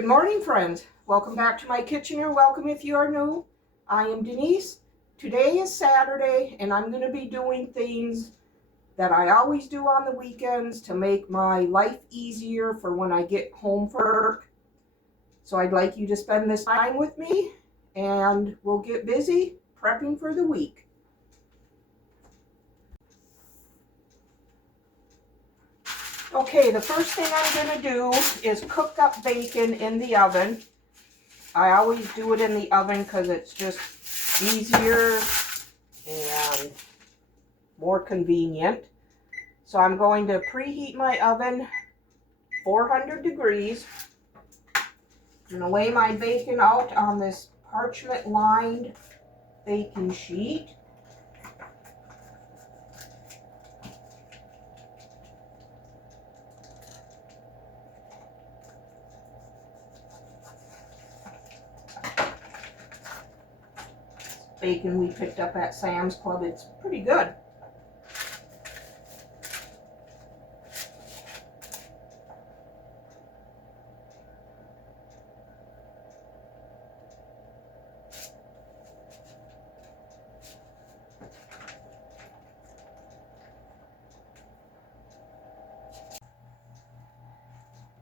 Good morning, friends. Welcome back to my kitchen. You're welcome if you are new. I am Denise. Today is Saturday, and I'm going to be doing things that I always do on the weekends to make my life easier for when I get home from work. So I'd like you to spend this time with me, and we'll get busy prepping for the week. Okay, the first thing I'm going to do is cook up bacon in the oven. I always do it in the oven because it's just easier and more convenient. So I'm going to preheat my oven 400 degrees. I'm going to lay my bacon out on this parchment lined baking sheet. Bacon we picked up at Sam's Club. It's pretty good.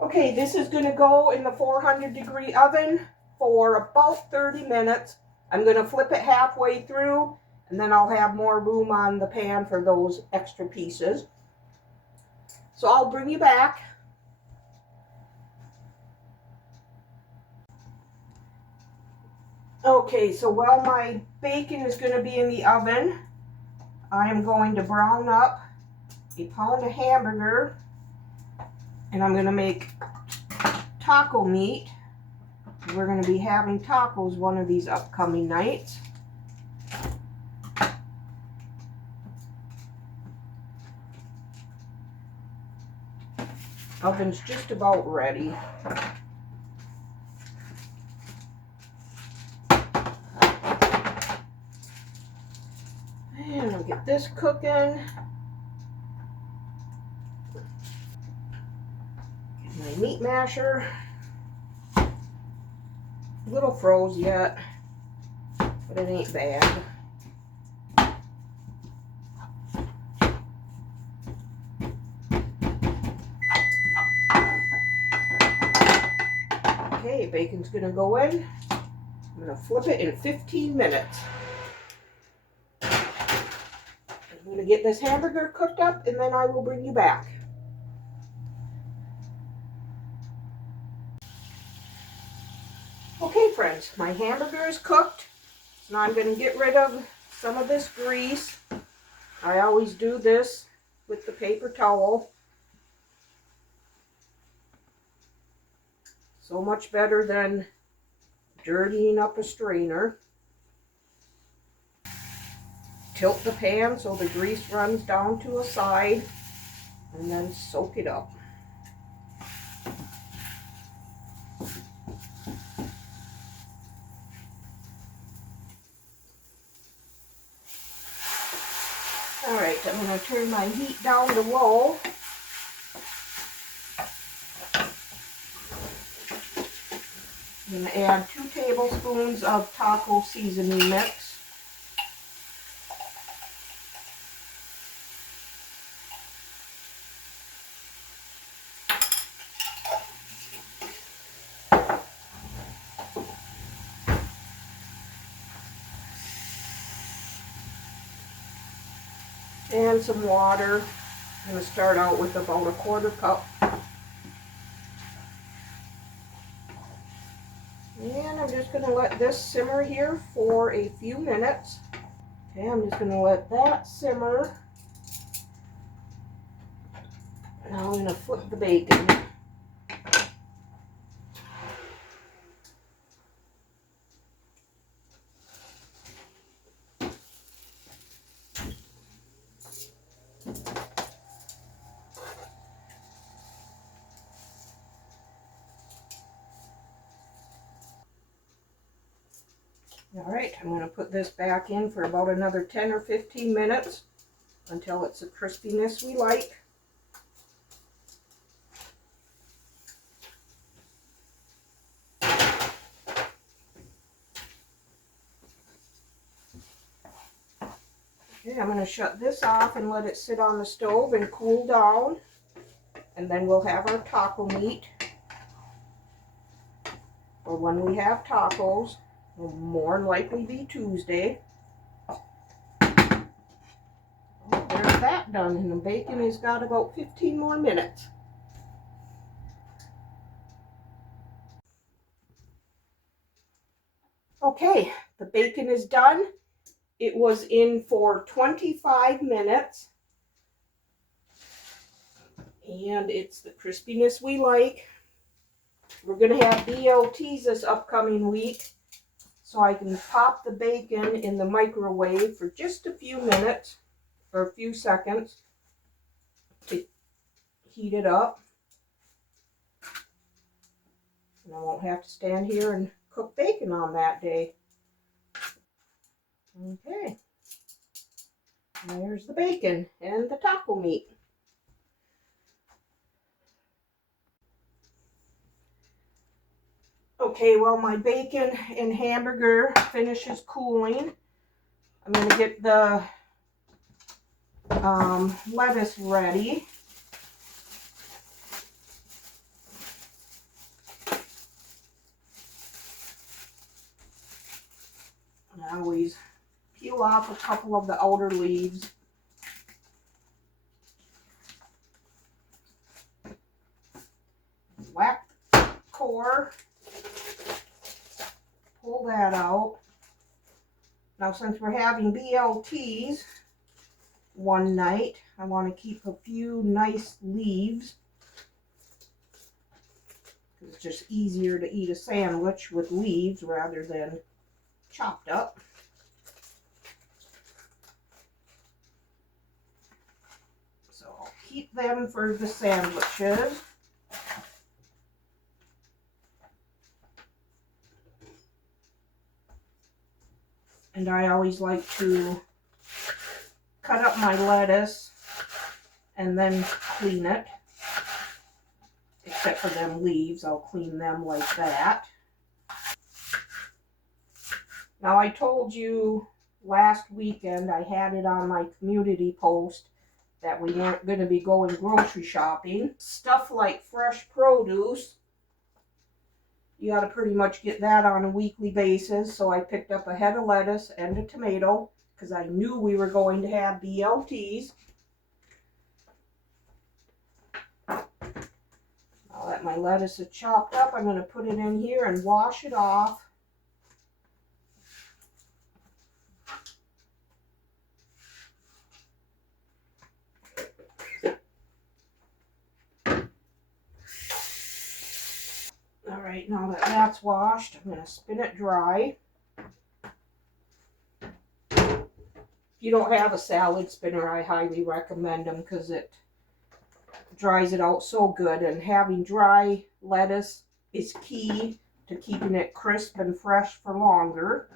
Okay, this is going to go in the 400 degree oven for about 30 minutes. I'm going to flip it halfway through, and then I'll have more room on the pan for those extra pieces. So I'll bring you back. Okay, so while my bacon is going to be in the oven, I am going to brown up a pound of hamburger, and I'm going to make taco meat. We're going to be having tacos one of these upcoming nights. Oven's just about ready. And I'll get this cooking. Get my meat masher. A little froze yet, but it ain't bad. Okay, bacon's gonna go in. I'm gonna flip it in 15 minutes. I'm gonna get this hamburger cooked up, and then I will bring you back. Okay, friends, my hamburger is cooked. So now I'm going to get rid of some of this grease. I always do this with the paper towel. So much better than dirtying up a strainer. Tilt the pan so the grease runs down to a side, and then soak it up. Alright, I'm going to turn my heat down to low. I'm going to add 2 tablespoons of taco seasoning mix. And some water. I'm going to start out with about a 1/4 cup. And I'm just going to let this simmer here for a few minutes. Okay, I'm just going to let that simmer. Now I'm going to flip the bacon. Alright, I'm going to put this back in for about another 10 or 15 minutes until it's the crispiness we like. Okay, I'm going to shut this off and let it sit on the stove and cool down. And then we'll have our taco meat. Or when we have tacos, will more likely be Tuesday. Oh, there's that done, and the bacon has got about 15 more minutes. Okay, the bacon is done. It was in for 25 minutes. And it's the crispiness we like. We're going to have BLTs this upcoming week. So I can pop the bacon in the microwave for just a few minutes or a few seconds to heat it up. And I won't have to stand here and cook bacon on that day. Okay. There's the bacon and the taco meat. Okay, while my bacon and hamburger finishes cooling, I'm going to get the lettuce ready. I always peel off a couple of the outer leaves. Whack the core. Pull that out. Now since we're having BLTs one night, I want to keep a few nice leaves. It's just easier to eat a sandwich with leaves rather than chopped up. So I'll keep them for the sandwiches. And I always like to cut up my lettuce and then clean it. Except for them leaves, I'll clean them like that. Now I told you last weekend, I had it on my community post that we weren't going to be going grocery shopping. Stuff like fresh produce, you got to pretty much get that on a weekly basis. So I picked up a head of lettuce and a tomato because I knew we were going to have BLTs. Now that my lettuce is chopped up, I'm going to put it in here and wash it off. All right, now that that's washed, I'm going to spin it dry. If you don't have a salad spinner, I highly recommend them because it dries it out so good. And having dry lettuce is key to keeping it crisp and fresh for longer.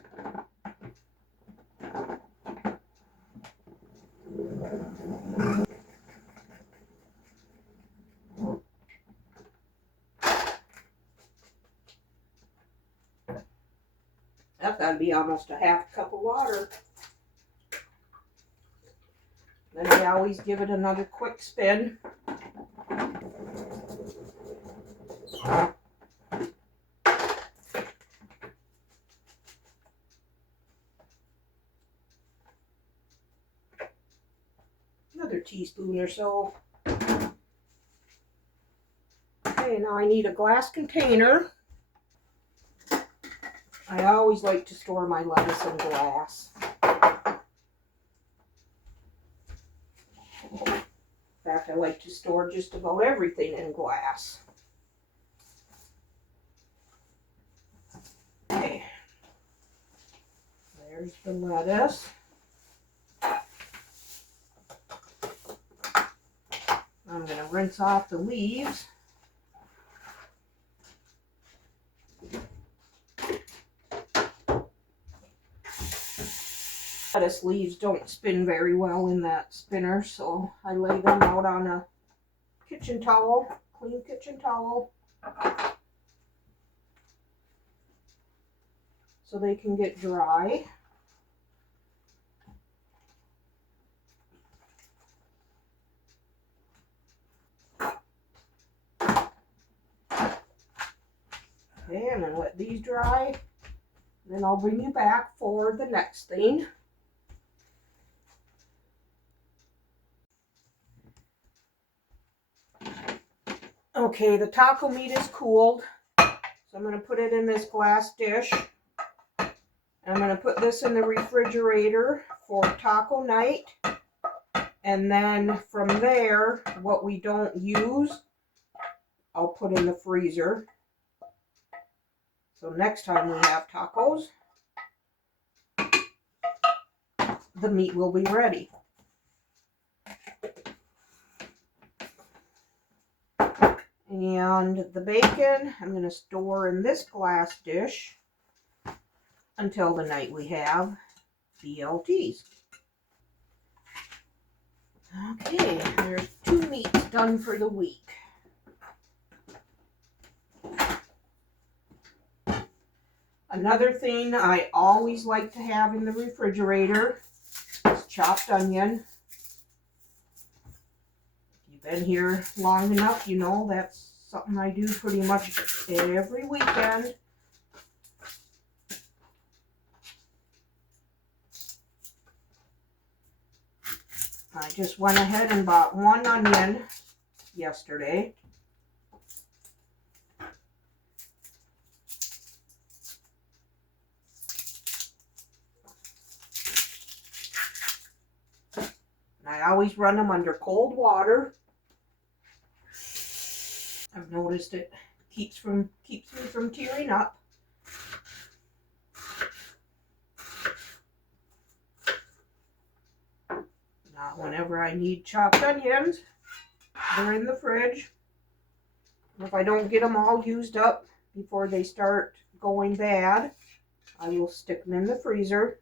That's got to be almost a half cup of water. Then I always give it another quick spin. Another teaspoon or so. Okay, now I need a glass container. I always like to store my lettuce in glass. In fact, I like to store just about everything in glass. Okay, there's the lettuce. I'm going to rinse off the leaves. Lettuce leaves don't spin very well in that spinner, so I lay them out on a kitchen towel, clean kitchen towel, so they can get dry. Okay, I'm going to let these dry. Then I'll bring you back for the next thing. Okay, the taco meat is cooled. So I'm going to put it in this glass dish. I'm going to put this in the refrigerator for taco night. And then from there, what we don't use, I'll put in the freezer. So next time we have tacos, the meat will be ready. And the bacon, I'm going to store in this glass dish until the night we have BLTs. Okay, there's 2 meats done for the week. Another thing I always like to have in the refrigerator is chopped onion. If you've been here long enough, you know that's something I do pretty much every weekend. I just went ahead and bought 1 onion yesterday. I always run them under cold water. I've noticed it keeps me from tearing up. Now, whenever I need chopped onions, they're in the fridge. If I don't get them all used up before they start going bad, I will stick them in the freezer.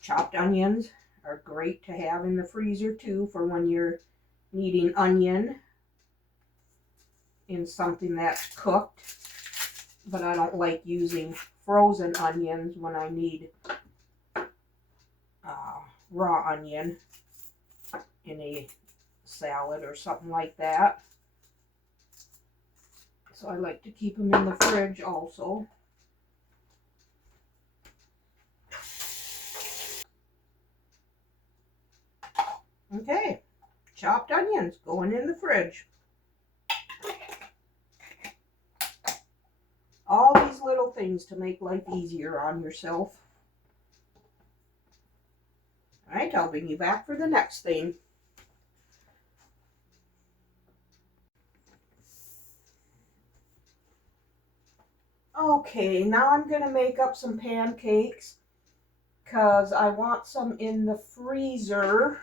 Chopped onions are great to have in the freezer too for when you're needing onion in something that's cooked. But I don't like using frozen onions when I need raw onion in a salad or something like that. So I like to keep them in the fridge also. Okay, chopped onions going in the fridge. All these little things to make life easier on yourself. All right, I'll bring you back for the next thing. Okay, now I'm going to make up some pancakes because I want some in the freezer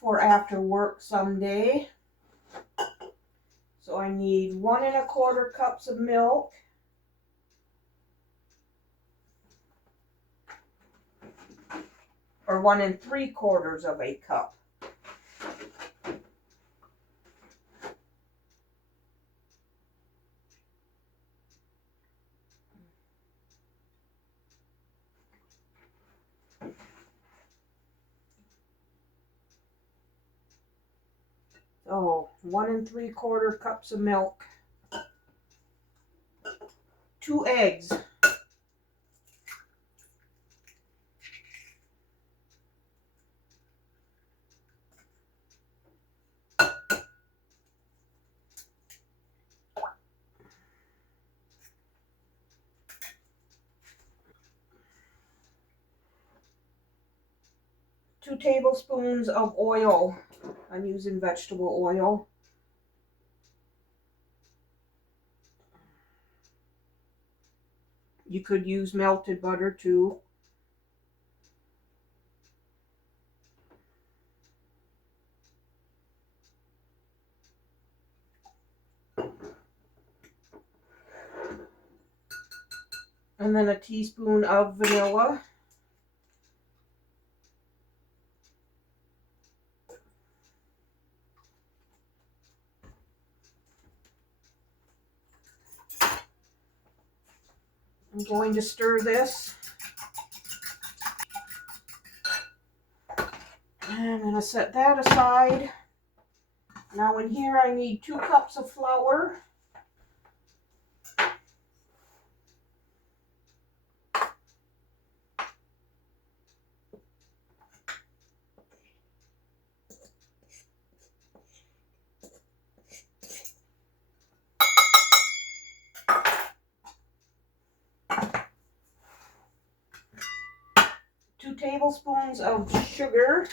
for after work someday. So I need 1 1/4 cups of milk, or 1 3/4 of a cup. So 1 3/4 cups of milk, 2 eggs, two tablespoons of oil. I'm using vegetable oil. You could use melted butter too. And then a teaspoon of vanilla. I'm going to stir this. I'm going to set that aside. Now in here I need 2 cups of flour. Two tablespoons of sugar.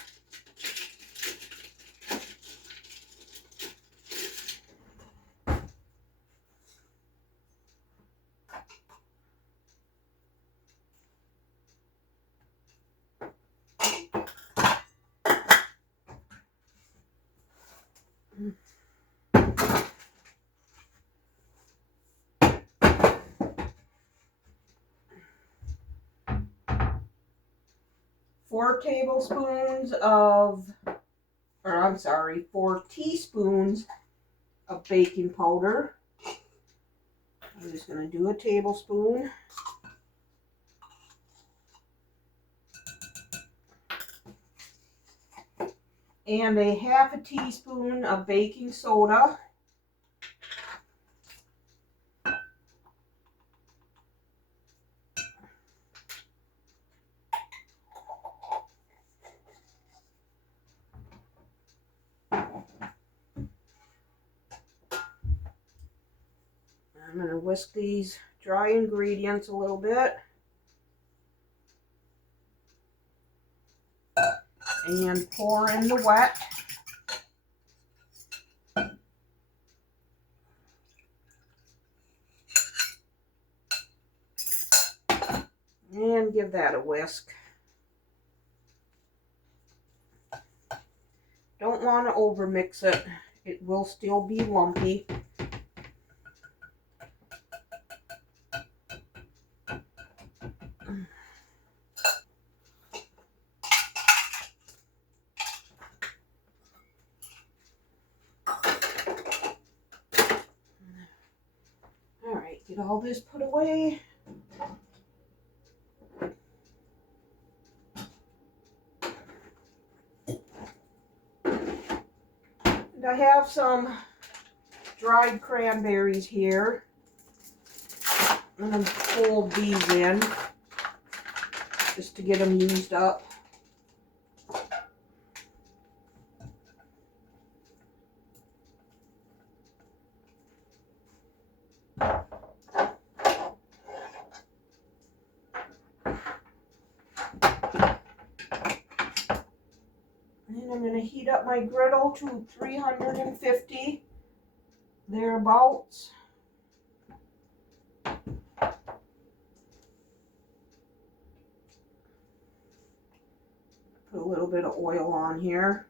Four teaspoons of baking powder. I'm just going to do a tablespoon. And a half a teaspoon of baking soda. I'm going to whisk these dry ingredients a little bit. And pour in the wet. And give that a whisk. Don't want to overmix it. It will still be lumpy. Alright, get all this put away. And I have some dried cranberries here. I'm going to fold these in just to get them used up. And I'm going to heat up my griddle to 350, thereabouts. Put a little bit of oil on here.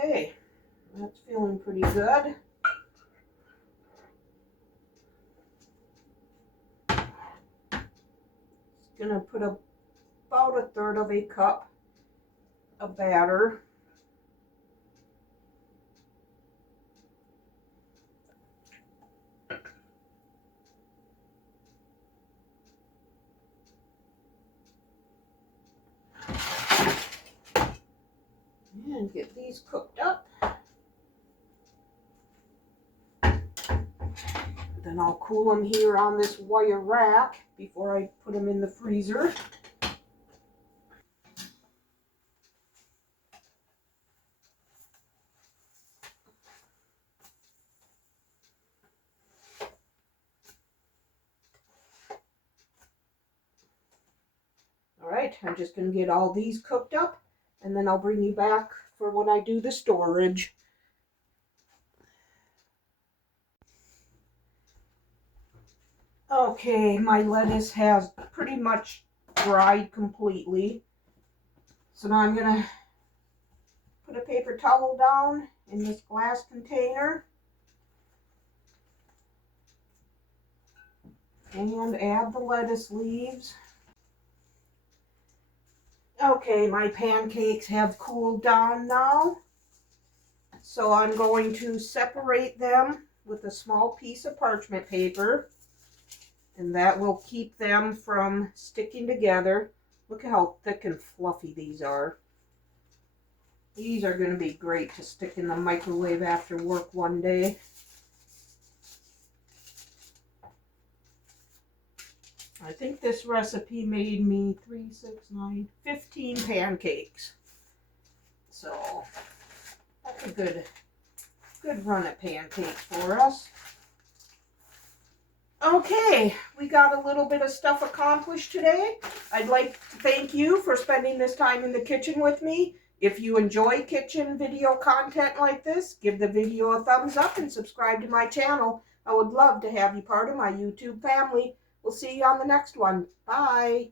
Okay, that's feeling pretty good. Gonna put about 1/3 of a cup of batter. And get these cooked up. Then I'll cool them here on this wire rack before I put them in the freezer. Alright, I'm just going to get all these cooked up and then I'll bring you back for when I do the storage. Okay, my lettuce has pretty much dried completely. So now I'm going to put a paper towel down in this glass container and add the lettuce leaves. Okay, my pancakes have cooled down now. So I'm going to separate them with a small piece of parchment paper. And that will keep them from sticking together. Look at how thick and fluffy these are. These are going to be great to stick in the microwave after work one day. I think this recipe made me 3, 6, 9, 15 pancakes. So that's a good run at pancakes for us. Okay, we got a little bit of stuff accomplished today. I'd like to thank you for spending this time in the kitchen with me. If you enjoy kitchen video content like this, give the video a thumbs up and subscribe to my channel. I would love to have you part of my YouTube family. We'll see you on the next one. Bye.